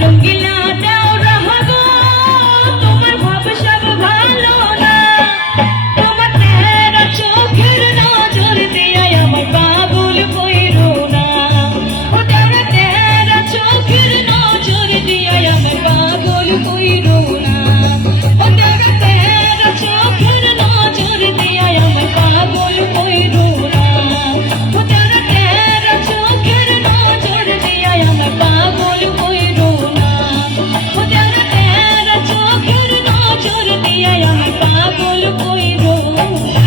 রঙ্গিলা দাও রহগো তোমার ভাব সব ভালো না তোমার তেরা চোখের নজর দিয়া আমার পাগল কইরো না ও তেরা চোখের নজর দিয়া আমার পাগল কইরো না ও তেরা চোখের নজর দিয়া আমার পাগল কইরো না ও তেরা চোখের নজর দিয়া আমার পাগল কইরো না ও তেরা চোখের নজর দিয়া আমার পাগল কইরো না।